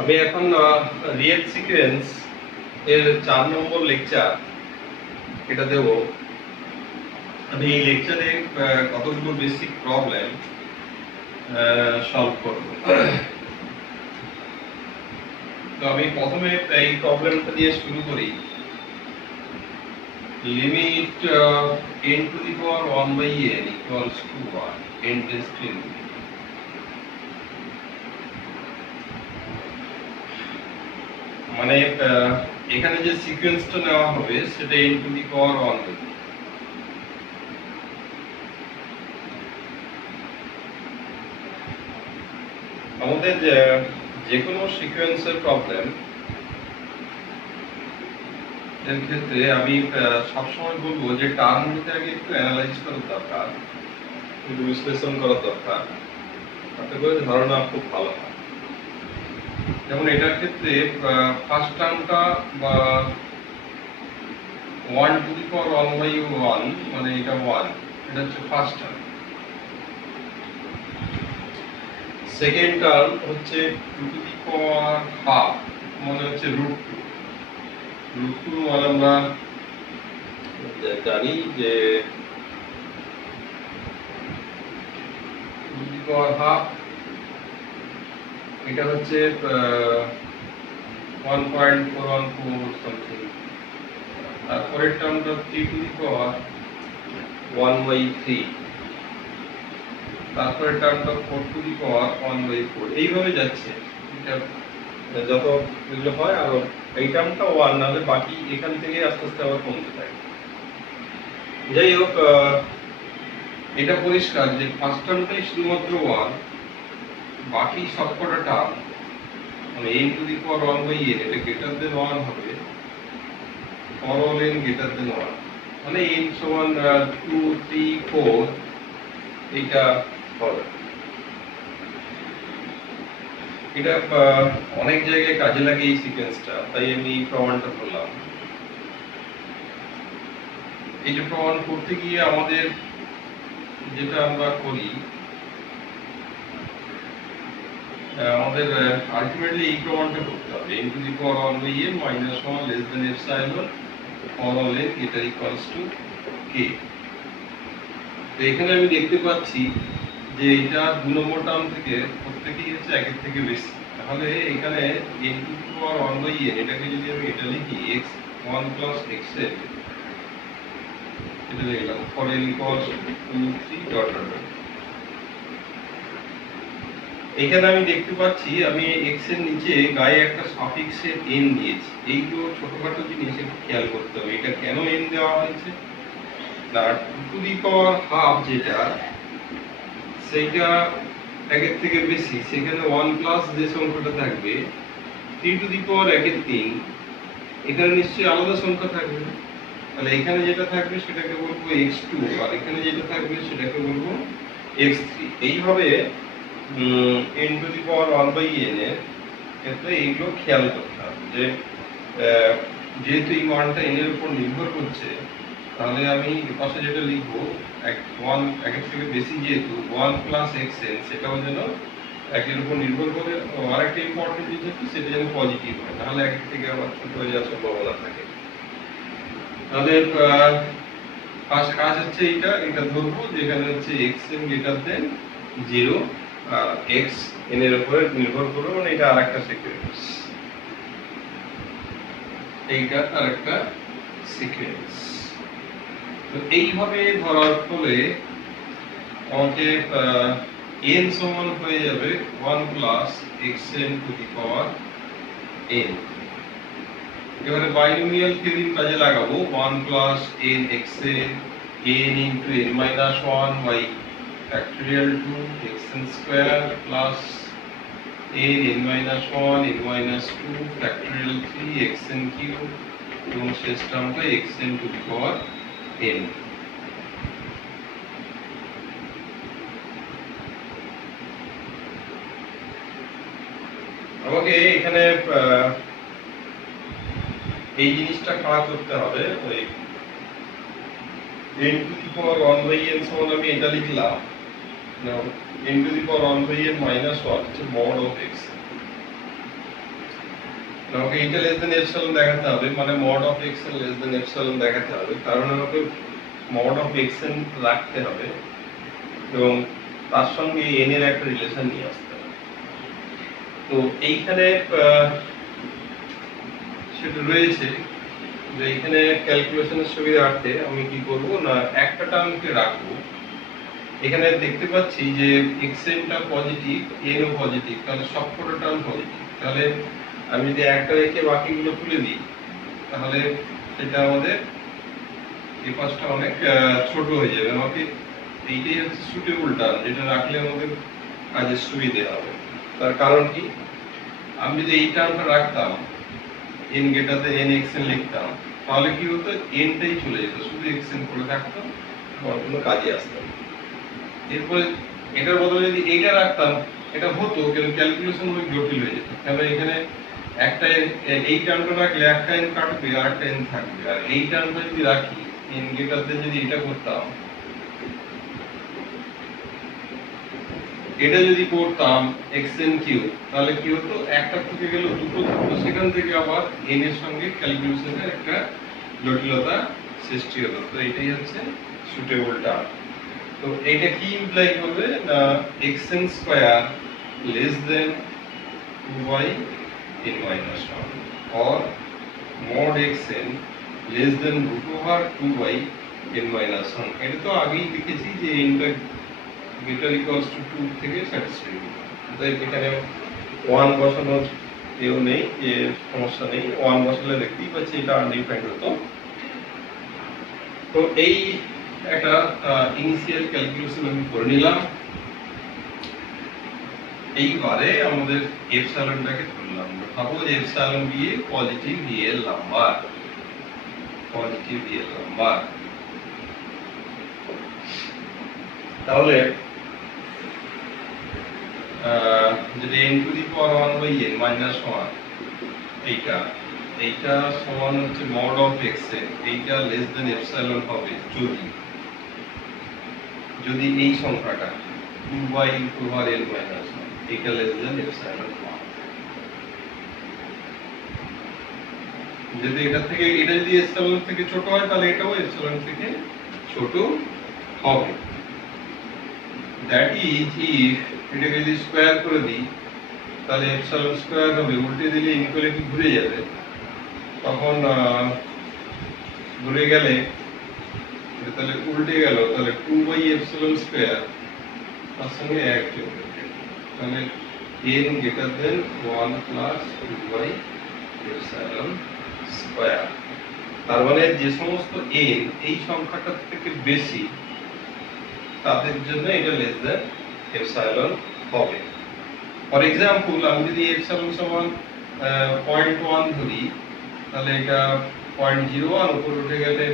আমি এখন real sequence এর 4 নম্বর লেকচার এটা দেব। আমি এই লেকচারে কতগুলো বেসিক প্রবলেম সলভ করব। তো আমি প্রথমে এই প্রবলেমটা দিয়ে শুরু করি। Limit n to the power 1 by n equals to 1 n tends to infinity। মানে এখানে যে সিকোয়েন্সটা নেওয়া হবে সেটা n to the power 1 by n। আমাদের যে কোনো সিকোয়েন্সের প্রবলেম এর ক্ষেত্রে আমি সবসময় বলবো যে টার্মগুলোকে আগে একটু অ্যানালাইজ করার দরকার, একটু বিশ্লেষণ করার দরকার, তাতে করে ধারণা খুব ভালো হয়। যেমন এটার ক্ষেত্রে ফার্স্ট টার্মটা বা 1 to the power 1 by 1 মানে এটা 1, এটা হচ্ছে ফার্স্ট টার্ম। সেকেন্ড টার্ম হচ্ছে 2 to the power half মানে হচ্ছে √2। √2 মানে আমরা জানি যে 2 to the power half এটা হচ্ছে 1.414 সামথিং। তারপরের টার্মটা 3 to the power 1 by 3, তারপরের টার্মটা 4 to the power 1 by 4, এইভাবে যাচ্ছে। এটা যত এগুলো হয় আর এই টার্মটা 1 নাহলে বাকি এখান থেকে আস্তে আস্তে আবার কমতে থাকে। যাই হোক, এটা পরিষ্কার যে ফার্স্ট টার্মটাই শুধুমাত্র 1, বাকি সবকটা টার্ম মানে n to the power 1 by n এটা গ্রেটার দেন 1 হবে for all n greater than 1, মানে n সমান 2 3 4 এটা হবে। এটা অনেক জায়গায় কাজে লাগে এই সিকোয়েন্সটা, তাই আমি প্রমাণটা করলাম। এই যে প্রমাণ করতে গিয়ে আমাদের যেটা আমরা করি, আমাদের আলটিমেটলি এই প্রমাণটা করতে হবে n to the power 1 by n minus 1 less than epsilon for all n greater equals to k। তো এখানে আমি দেখতে পাচ্ছি যে এটা 2 নম্বর টার্ম থেকে প্রত্যেকই হচ্ছে একের থেকে বেশি। তাহলে এখানে n to the power 1 by n এটাকে যদি আমি এটা লিখি x1 plus xn, এটা লিখলাম for n equals to 2 3 dot dot dot। এখানে আমি দেখতে পাচ্ছি আমি x এর নিচে গায়ে একটা সাফিক্সের n দিয়েছি। এই তো ছোটখাটো জিনিস একটু খেয়াল করতে হবে। এটা কেন n দেওয়া হয়েছে না, 2 to the power half যেটা সেইটা একের থেকে বেশি, সেখানে 1 প্লাস যে সংখ্যাটা থাকবে 3 to the power 1/3, এখানে নিশ্চয়ই আলাদা সংখ্যা থাকবে। তাহলে এখানে যেটা থাকবে সেটাকে বলবো x2 আর এখানে যেটা থাকবে সেটাকে বলবো x3। এইভাবে n to the power 1 by n এর ক্ষেত্রে এইগুলো খেয়াল করতে হবে যে যেহেতু এই মানটা n এর উপর নির্ভর করছে, তাহলে আমি পাশে যেটা লিখবো 1 একের থেকে বেশি, যেহেতু 1 প্লাস xn সেটাও যেন একের উপর নির্ভর করে। আরেকটা ইম্পর্টেন্ট জিনিস হচ্ছে সেটা যেন পজিটিভ হয়, তাহলে এক থেকে আবার ছোট হয়ে যাওয়ার সম্ভাবনা থাকে। তাহলে ফার্স্ট কাজ হচ্ছে এটা ধরবো যেখানে হচ্ছে xn গ্রেটার দেন 0 আর x n এর উপরে নির্ভর করবে, মানে এটা আরেকটা সিকোয়েন্স, এইটা আরেকটা সিকোয়েন্স। তো এইভাবে ধরার ফলে আমাকে n সমান হয়ে যাবে 1 plus xn two the power n। এবারে বাইনোমিয়াল থিওরিম কাজে লাগাবো। 1 plus n xn n into n minus 1 by factorial 2 xn square plus n n minus 1 n minus 2 factorial 3 xn cube এবং শেষ টার্মটা xn to the power n। আমাকে এখানে এই জিনিসটা খাড়া করতে হবে। ওই n to the power 1 by n সমান আমি এটা লিখলাম, now n to the power 1 by n minus 1 হচ্ছে mod of x। আমাকে এইটা লেস দেন এপসিলন দেখাতে হবে, মানে mod of XN less than epsilon দেখাতে হবে, কারণ আমাকে মড অফ এক্সএন রাখতে হবে এবং তার সঙ্গে এন এর একটা রিলেশন নিয়ে আসতে হবে। তো এইখানে সেটা রয়েছে যে এখানে ক্যালকুলেশনের সুবিধার্থে আমি কি করব না একটা টার্মকে রাখবো। এখানে দেখতে পাচ্ছি যে এক্সএনটা পজিটিভ, এনও পজিটিভ, তাহলে সবকটা টার্ম পজিটিভ। তাহলে আমি যদি একটা রেখে বাকিগুলো তুলে দিই তাহলে সেটা আমাদের এই পাশটা অনেক ছোট হয়ে যাবে। আমাকে এইটাই হচ্ছে সুটেবল টার্ম, যেটা রাখলে আমাদের কাজের সুবিধে হবে। তার কারণ কি, আমি যদি এই টার্মটা রাখতাম এন গেটাতে এন এক্সএন লিখতাম তাহলে কি হতো, এনটাই চলে যেত, শুধু এক্সএন করে থাকতাম, কোনো কাজে আসতাম। এরপরে এটার বদলে যদি এইটা রাখতাম এটা হতো, কিন্তু ক্যালকুলেশন অনেক জটিল হয়ে যেত। কারণ এখানে একটা এই টার্মটা রাখলে একটা এন কাটবে আর একটা এন থাকবে, আর এই টার্মটা যদি রাখি এন গেটাতে যদি এটা করতাম, এটা যদি করতাম এক্সএন কিউ, তাহলে কি হতো, একটা থেকে গেল দুটো থাকতো, সেখান থেকে আবার এন এর সঙ্গে ক্যালকুলেশনের একটা জটিলতা সৃষ্টি হতো। তো এটাই হচ্ছে সুটেবল টার্ম। তো এটা কি ইমপ্লাই করবে না XN square less than 2y n minus 1 or mod xn less than root over 2y n minus 1। এটা তো আগেই লিখেছি যে nটা greater equals to 2 থেকে স্যাটিসফাই হবে। তাই এখানে 1 বসানোর কেউ নেই, যে সমস্যা নেই, 1 বসালে দেখতেই পাচ্ছি এটা আনডিফাইন্ড হতো। তো এই একটা ইনিশিয়াল ক্যালকুলেশন আমি করে নিলাম। এইবারে আমাদের এপসাইলনটাকে ধরলাম, ভাবো যে এপসাইলন দিয়ে positive real number, positive real number. তাহলে যদি n to the power 1 by n minus 1 এইটা এইটা সমান হচ্ছে মড অফ xn, এইটা লেস দেন এপসাইলন হবে যদি এই সংখ্যাটা 2y ওভার n মাইনাস 1 এইটা লেস দেন এপসাইলন হয়। যদি এটা থেকে এটা যদি এপসাইলন থেকে ছোট হয় তাহলে এটাও এপসাইলন থেকে ছোট হবে। দ্যাট ইজ ইফ এটাকে যদি স্কয়ার করে দিই তাহলে এপসাইলন স্কয়ার হবে, উল্টে দিলে ইনইকুয়ালিটি ঘুরে যাবে, তখন ঘুরে গেলে তাহলে উল্টে গেল, তাহলে 2 এপসাইলন স্কয়ার তার সঙ্গে 1 যোগ হবে, তাহলে n greater than 1 plus 2 epsilon square. তার মানে যে সমস্ত n এই সংখ্যাটা থেকে বেশি তাদের জন্য এটা লেস দেন এপসাইলন হবে। ফর এক্সাম্পল আমি যদি এপসাইলন সমান 0.1 ধরি তাহলে এটা 0.01 উপরে উঠে গেলে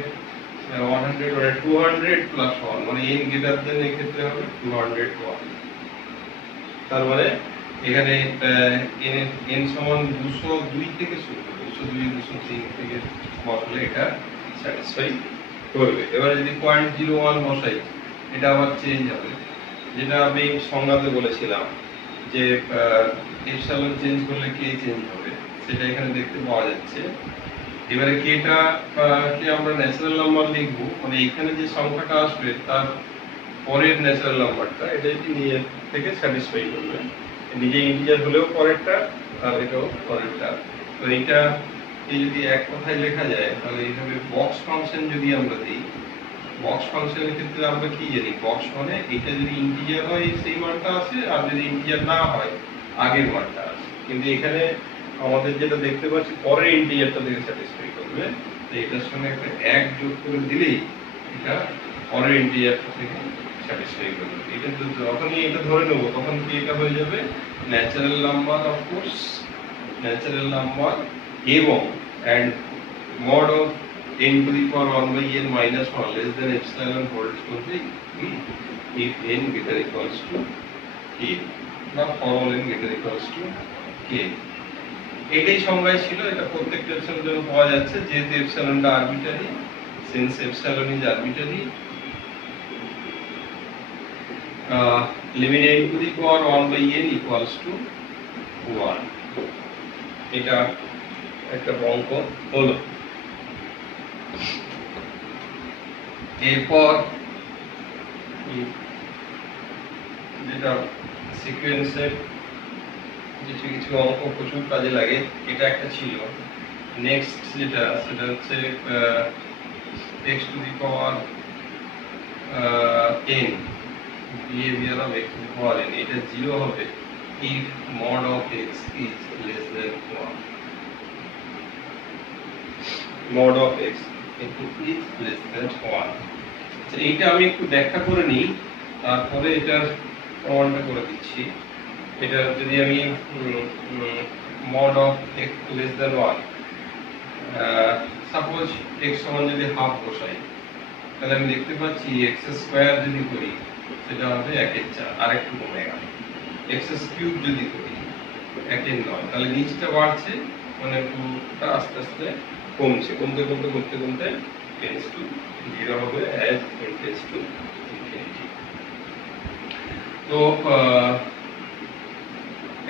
100 মানে 200 প্লাস 1 মানে n গ্রেটার দেন এই ক্ষেত্রে হবে 201। তার মানে এখানে n সমান 202 থেকে শুরু হবে, 202 203 থেকে বসালে এটা স্যাটিসফাই করবে। এবারে যদি 0.01 বসাই এটা আবার চেঞ্জ হবে, যেটা আমি সংজ্ঞাতে বলেছিলাম যে এপসাইলন চেঞ্জ করলে কে চেঞ্জ হবে, সেটা এখানে দেখতে পাওয়া যাচ্ছে। এবারে কেটা কে আমরা ন্যাচারাল নাম্বার লিখবো, মানে এখানে যে সংখ্যাটা আসবে তার পরের ন্যাচারাল নাম্বারটা, এটা যদি নিয়ে থেকে স্যাটিসফাই করবে, নিজে ইন্টিজার হলেও পরেরটা আর এটাও পরেরটা। তো এইটা যদি এক কথায় লেখা যায় তাহলে এইভাবে বক্স ফাংশন যদি আমরা দিই, বক্স ফাংশনের ক্ষেত্রে আমরা কি জানি, বক্স মানে এটা যদি ইন্টিজার হয় সেই মানটা আসে, আর যদি ইন্টিজার না হয় আগের মানটা আসে। কিন্তু এখানে আমাদের যেটা দেখতে পাচ্ছি পরের ইন্টিজারটা থেকে স্যাটিসফাই করবে, তো এটার সঙ্গে একটা 1 যোগ করে দিলেই এটা পরের ইন্টিজারটা থেকে স্যাটিসফাই করবে। এটা যখনই এটা ধরে নেব তখন কি এটা হয়ে যাবে natural number, of course natural number, এবং and mod of n to the power 1 by n minus 1 less than epsilon holds for the if n greater equals to k, বা for all n greater equals to k। এটাই সংজ্ঞায় ছিল, এটা প্রত্যেকটা এপসাইলনের জন্য পাওয়া যাচ্ছে, যেহেতু এপসাইলনটা arbitrary, since epsilon is arbitrary, limit n to the power 1 by n equals to 1। এটা একটা অঙ্ক হলো। এরপর যেটা সিকোয়েন্সের কিছু কিছু অঙ্ক প্রচুর কাজে লাগে, এটা একটা ছিল। নেক্সট যেটা সেটা হচ্ছে x two the power n behavior of x to the power n, এটা 0 হবে if mod of x is less than 1, mod of x is less than 1। এইটা আমি একটু ব্যাখ্যা করে নিই, তারপরে এটার প্রমাণটা করে দিচ্ছি। এটা যদি আমি mod of x less than 1, suppose x সমান যদি হাফ বসাই, তাহলে আমি দেখতে পাচ্ছি x স্কয়ার যদি করি সেটা হবে 1/4, আর একটু কমে গেল। x কিউব যদি করি 1/9, তাহলে নিচটা বাড়ছে, মানে পুরোটা আস্তে আস্তে কমছে, কমতে কমতে কমতে কমতে টেন্ডস টু 0 হবে as it tends to infinity। তো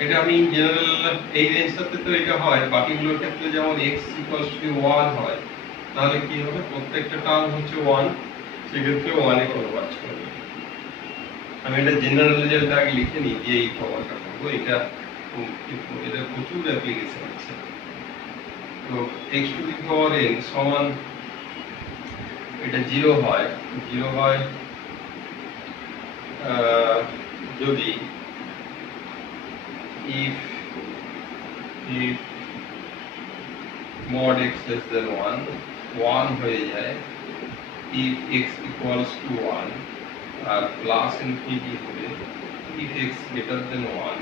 এটা আমি জেনারেল এই রেঞ্জটাতে তো এটা হয়, বাকিগুলোর ক্ষেত্রে যেমন x = 1 হয়, তাহলে কি হবে, প্রত্যেকটা টার্ম হচ্ছে 1, সেক্ষেত্রে 1 এ কনভার্জ করবে। আমি এটা জেনারেল রেজাল্ট আগে লিখে নিই, দিয়ে এই প্রমাণটা করবো। এটা প্রচুর অ্যাপ্লিকেশন আছে। তো x two the power n সমান, এটা 0 হয় যদি if mod x less than 1 হয়ে যায়, if x equals to 1, আর প্লাস ইনফিনিটি হবে if x greater than 1।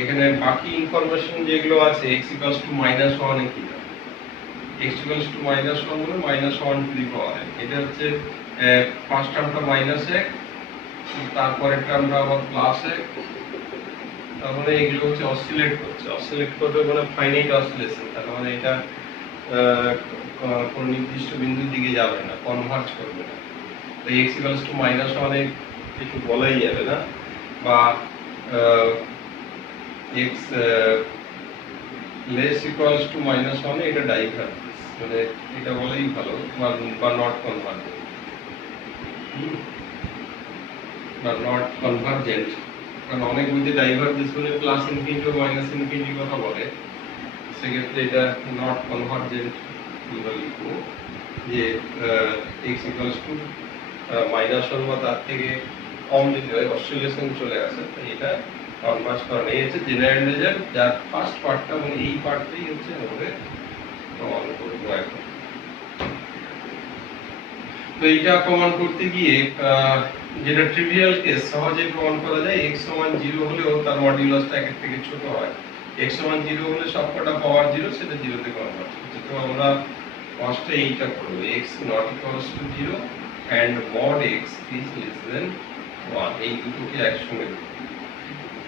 এখানে বাকি ইনফরমেশন যেগুলো আছে x equals to -1 এ কি হবে, x equals to -1 হলো -1 টু দি পাওয়ার n। এটা হচ্ছে ফার্স্ট টার্মটা -1, তারপরের টার্মটা আবার +1, তারপরে এগুলো হচ্ছে অসিলেট করবে মানে ফাইনাইট অসিলেশন, তার মানে এটা কোন নির্দিষ্ট বিন্দুর দিকে যাবে না, কনভার্জ করবে না। তো x equals to -1 এ কিছু বলাই যাবে না, বা x less equals to -1 এ এটা ডাইভারজেন্স, মানে এটা বলাই ভালো, বা নট কনভার্জেন্ট, বা নট কনভার্জেন্ট। কারণ অনেক বইতে ডাইভারজেন্স মানে প্লাস ইনফিনিটি ও মাইনাস ইনফিনিটি কথা বলে, সেক্ষেত্রে এটা নট কনভার্জেন্ট লিখবো যে x equals to -1 বা তার থেকে কম যদি হয়, অসিলেশন চলে আসে, তো এটা কনভার্জ করে নেই। হচ্ছে জেনারেল রেজাল্ট, যার ফার্স্ট পার্টটা মানে এই পার্টটাই হচ্ছে আমাদের প্রমাণ করবো এখন। তো এইটা প্রমাণ করতে গিয়ে যেটা ট্রিভিয়াল কেস, সহজে প্রমাণ করা যায়, x সমান 0 হলেও তার মডুলাসটা 1 এর থেকে ছোট হয়। x সমান 0 হলে সবকটা পাওয়ার 0 সেটা 0 তে কনভার্ট হচ্ছে। তো আমরা ফার্স্টে এইটা করব, x not equals to 0 and mod x is less than 1, এই দুটোকে একসঙ্গে দেব।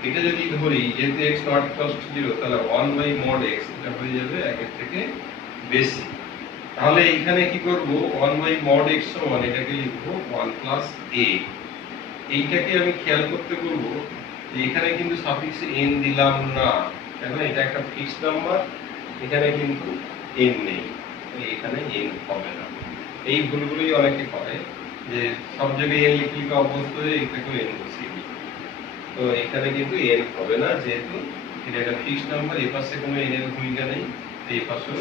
এটা যদি ধরি যেহেতু x not equals to 0, তাহলে 1 by mod x এটা হয়ে যাবে 1 এর থেকে বেশি। তাহলে এখানে কি করব, 1 by mod x সমান এটাকে লিখব 1 plus a। এইটাকে আমি খেয়াল করতে বলবো যে এখানে কিন্তু সাফিক্সে n দিলাম না, কেন, এটা একটা ফিক্সড নাম্বার, এখানে কিন্তু n নেই, এখানে n হবে না। এই ভুলগুলোই অনেকে করে যে সব জায়গায় n লিখলে অভ্যস্ত হয়ে এটাকে n বসিয়ে দিই। তো এখানে কিন্তু n হবে না, যেহেতু এটা একটা ফিক্সড নাম্বার, এই পাশে কোনো n এর ভূমিকা নেই, এই পাশেও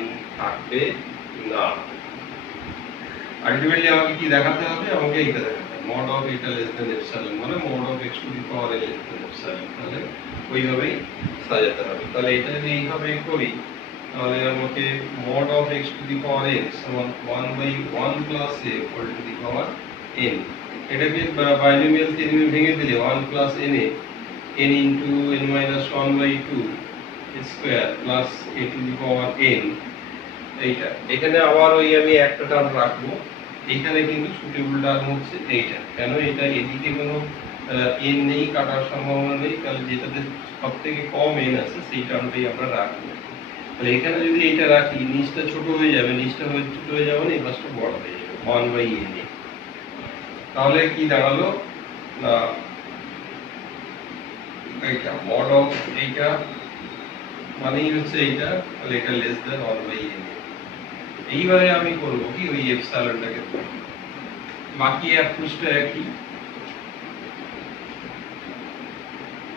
n থাকবে না। আলটিমেটলি আমাকে কি দেখাতে হবে, আমাকে এইটা দেখাতে হবে, mod of eta less than epsilon, মানে mod of x to the power n less than epsilon। তাহলে ওইভাবেই সাজাতে হবে। তাহলে এটা যদি এইভাবে করি, তাহলে আমাকে mod of x to the power n সমান 1 by 1 plus a whole to the power n, এটাকে বাইনোমিয়াল থিওরেমে ভেঙে দিলে 1 plus n a n into n minus 1 by 2 square plus a to the power n। এইটা এখানে আবার ওই আমি একটা টার্ম রাখবো, এখানে কিন্তু সুটেবল টার্ম হচ্ছে এইটা, কেন, এটা এদিকে কোনো n নেই, কাটার সম্ভাবনা নেই, তাহলে যেটাতে সবথেকে কম n আছে সেই টার্মটাই আমরা রাখবো। তাহলে এখানে যদি এইটা রাখি, নিচটা ছোট হয়ে যাবে, ছোট হয়ে যাবে না, এই পাশটা বড় হয়ে যাবে 1 by n এ। তাহলে কি দাঁড়ালো না, এইটা মড অফ এইটা মানেই হচ্ছে এইটা, তাহলে এটা লেস দেন 1/n। এইবারে আমি করব কি ওই এপসাইলনটাকে, বাকি অ্যাপ্রোচটা একই,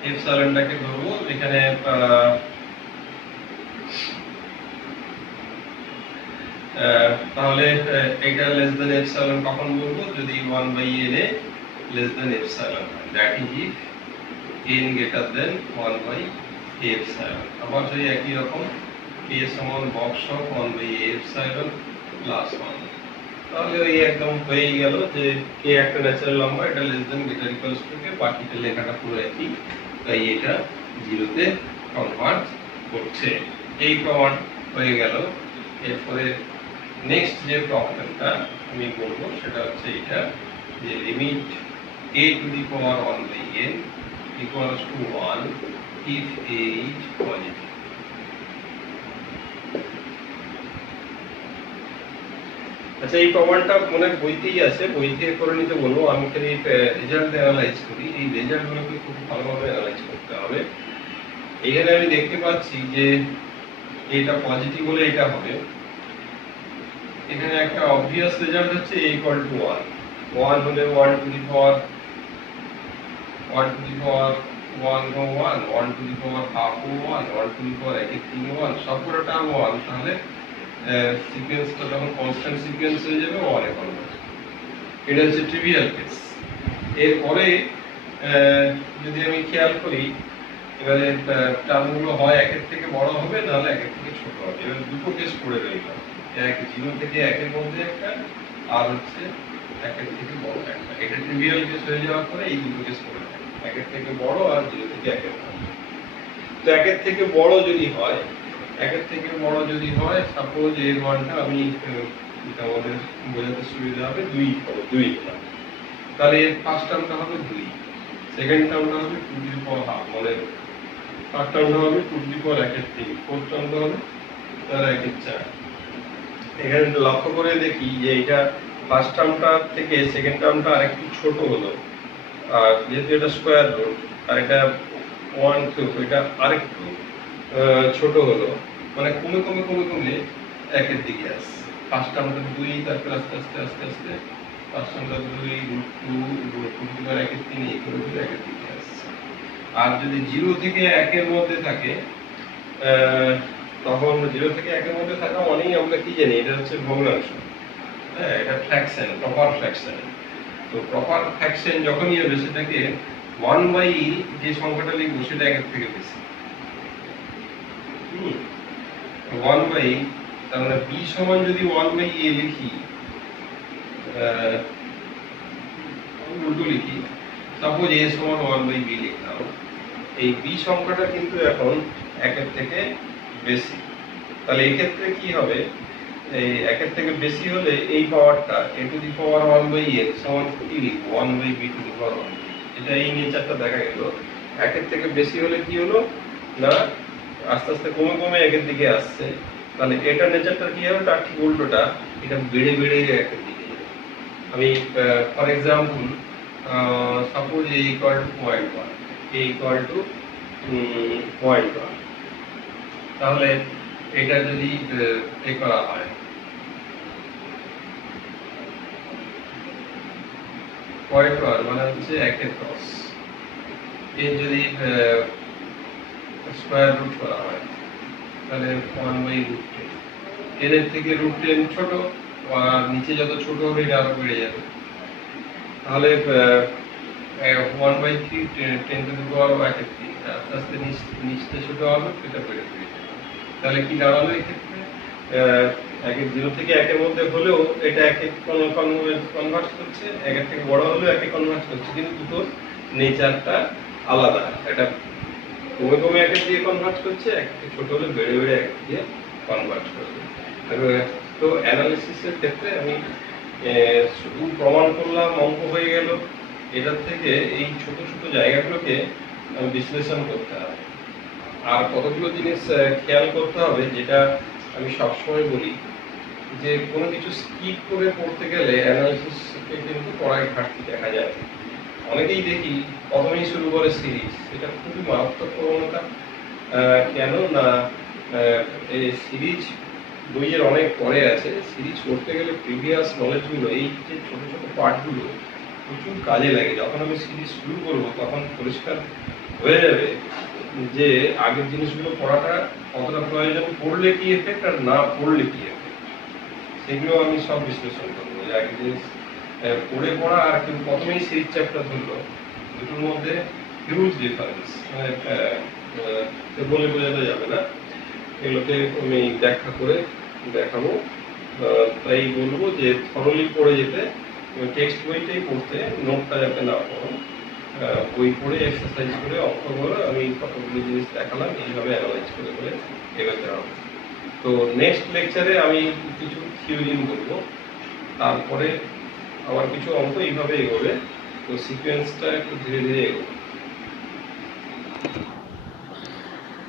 এপসাইলনটাকে ধরবো এখানে তাহলে এটা লেস দেন এপসাইলন কখন বলবো, যদি 1/n এ লেস দেন এপসাইলন হয়, that is if n greater than 1/a epsilon. আবার যদি একই রকম k সমান box of 1/a epsilon plus 1, তাহলে ওই একদম হয়ে গেল যে k একটা ন্যাচারাল নাম্বার, এটা less than greater equals to k, বাকিটা লেখাটা পুরো একই, তাই এটা 0 তে কনভার্ট করছে। এই প্রমাণ হয়ে গেল। এরপরে নেক্সট যে প্রবলেমটা আমি করব সেটা হচ্ছে এটা, যে limit a two the power 1/n equals to 1 if a is positive। আচ্ছা, এই প্রমাণটা মনে বইতেই আছে, বইতে করে নিতে বলবো, আমি খালি রেজাল্ট অ্যানালাইজ করি। এই রেজাল্টগুলোকে খুব ভালোভাবে অ্যানালাইজ করতে হবে। এখানে আমি দেখতে পাচ্ছি যে এটা পজিটিভ হলে এটা হবে, এখানে একটা অবভিয়াস রেজাল্ট হচ্ছে a equal to 1, 1 হলে 1 to the power 1 to the power 1 O 1, 1 to the power half O 1, 1 to the power 1/3 ও 1, সবকটা 1, তাহলে সিকোয়েন্সটা যখন কনস্ট্যান্ট সিকোয়েন্স হয়ে যাবে 1 এ কনভার্ট। এটা হচ্ছে ট্রিভিয়াল কেস। এরপরে যদি আমি খেয়াল করি, এবারে টার্মগুলো হয় 1 এর থেকে বড় হবে, নাহলে 1 এর থেকে ছোট হবে। এবার দুটো কেস পড়ে রইল, 0 থেকে 1 এর মধ্যে একটা, আর হচ্ছে 1 এর থেকে বড় একটা। এটা ট্রিভিয়াল কেস হয়ে যাওয়ার পরে এই দুটো কেস পড়ে থাকে, 1 এর থেকে বড় আর 0 থেকে 1 এর মধ্যে। তো 1 এর থেকে বড় যদি হয়, 1 এর থেকে বড় যদি হয়, সাপোজ এর মানটা আমি এটা আমাদের বোঝাতে সুবিধা হবে 2 করব, 2 নিলাম, তাহলে এর ফার্স্ট টার্মটা হবে 2, সেকেন্ড টার্মটা হবে 2 টু দি পাওয়ার হাফ, মানে থার্ড টার্মটা হবে 2 টু দি পাওয়ার 1/3, ফোর্থ টার্মটা হবে তার 1/4। এখানে লক্ষ্য করে দেখি যে এটা ফার্স্ট টার্মটা থেকে সেকেন্ড টার্মটা আরেকটু ছোট হলো, আর যেহেতু এটা স্কয়ার রুট আর এটা 1 কিউব, এটা আরেকটু ছোট হলো, মানে কমে কমে কমে কমে 1 এর দিকে আসছে। ফার্স্ট টার্মটা 2, তারপর আস্তে আস্তে আস্তে আস্তে ফার্স্ট টার্মটা 2 √2 √2 এবার 1/3 এই করে 1 এর দিকে আসছে। আর যদি 0 থেকে 1 এর মধ্যে থাকে, তখন 0 থেকে 1 এর মধ্যে থাকা মানেই আমরা কি জানি, এটা হচ্ছে ভগ্নাংশ। হ্যাঁ, এটা ফ্র্যাকশন, প্রপার ফ্র্যাকশন। তো প্রপার ফ্র্যাকশন যখনই হবে, সেটাকে 1/e যে সংখ্যাটা লিখবো সেটা 1 এর থেকে বেশি। 1/e, তার মানে b সমান যদি 1/a লিখি, উল্টো লিখি, সাপোজ a সমান 1/b লিখলাম, এই b সংখ্যাটা কিন্তু এখন 1 এর থেকে বেশি। তাহলে এই ক্ষেত্রে কি হবে, এই 1 এর থেকে বেশি হলে এই পাওয়ারটা a two the power 1/n সমান কি লিখবো, 1/b টু দি পাওয়ার 1। এটা এই নেচারটা দেখা গেল। 1 এর থেকে বেশি হলে কি হলো না, আস্তে আস্তে কমে কমে 1 এর দিকে আসছে। তাহলে এটা নেচারটা কি হবে, তার ঠিক উল্টোটা, এটা বেড়ে বেড়ে 1 এর দিকে যাবে। আমি for example suppose a equal to 0.1, a equal to 0.1, তাহলে এটা যদি এ করা হয়, মানে হচ্ছে 1/10, এর যদি স্কয়ার রুট করা হয়, তাহলে 1/√10, এর থেকে √10 ছোট, আর নিচে যত ছোট হবে এটা আরো বেড়ে যাবে। তাহলে 1/3 10 টু দি পাওয়ার 1/3, আস্তে আস্তে নিচে ছোট হবে, এটা বেড়ে বেড়ে যাবে। তাহলে কি দাঁড়ালো এক্ষেত্রে, 0 থেকে 1 এর মধ্যে হলেও এটা 1 এ কনভার্ট করছে, 1 এর থেকে বড় হলেও 1 এ কনভার্ট করছে, কিন্তু দুটোর নেচারটা আলাদা। এটা কমে কমে 1 এর দিকে কনভার্ট করছে, 1 থেকে ছোট হলে বেড়ে বেড়ে 1 এর দিকে কনভার্ট করবে। তো অ্যানালিসিসের ক্ষেত্রে আমি শুধু প্রমাণ করলাম, অঙ্ক হয়ে গেল, এটার থেকে এই ছোট ছোট জায়গাগুলোকে বিশ্লেষণ করতে হবে। আর কতগুলো জিনিস খেয়াল করতে হবে, যেটা আমি সবসময় বলি, যে কোনো কিছু স্কিপ করে পড়তে গেলে অ্যানালিসিসকে কিন্তু পড়ায় ঘাটতি দেখা যায়। অনেকেই দেখি প্রথমেই শুরু করে সিরিজ, এটা খুবই মারাত্মক প্রবণতা। কেন না এই সিরিজ বইয়ের অনেক পরে আছে। সিরিজ করতে গেলে প্রিভিয়াস নলেজগুলো, এই যে ছোট ছোট পার্টগুলো প্রচুর কাজে লাগে। যখন আমি সিরিজ শুরু করব তখন পরিষ্কার হয়ে যাবে যে আগের জিনিসগুলো পড়াটা কতটা প্রয়োজন, পড়লে কি এফেক্ট আর না পড়লে কি এফেক্ট, সেগুলো আমি সব বিশ্লেষণ করবো। যে আগের জিনিস পড়ে পড়া আর কেউ প্রথমেই সিরিজ চ্যাপ্টার ধরলো, দুটোর মধ্যে হিউজ ডিফারেন্স, বলে বোঝানো যাবে না। এগুলোকে আমি ব্যাখ্যা করে দেখাবো। তাই বলবো যে থরলি পড়ে যেতে, টেক্সট বইটাই পড়তে, নোটটা যাতে না পড়ো, বই পড়ে এক্সারসাইজ করে অঙ্ক করে আমি কতগুলো জিনিস দেখালাম, এইভাবে অ্যানালাইজ করে করে এগোতে হবে। তো নেক্সট লেকচারে আমি কিছু থিওরিম বলবো, তারপরে আবার কিছু অঙ্ক এইভাবে এগোবে। তো সিকোয়েন্সটা একটু ধীরে ধীরে এগোবে।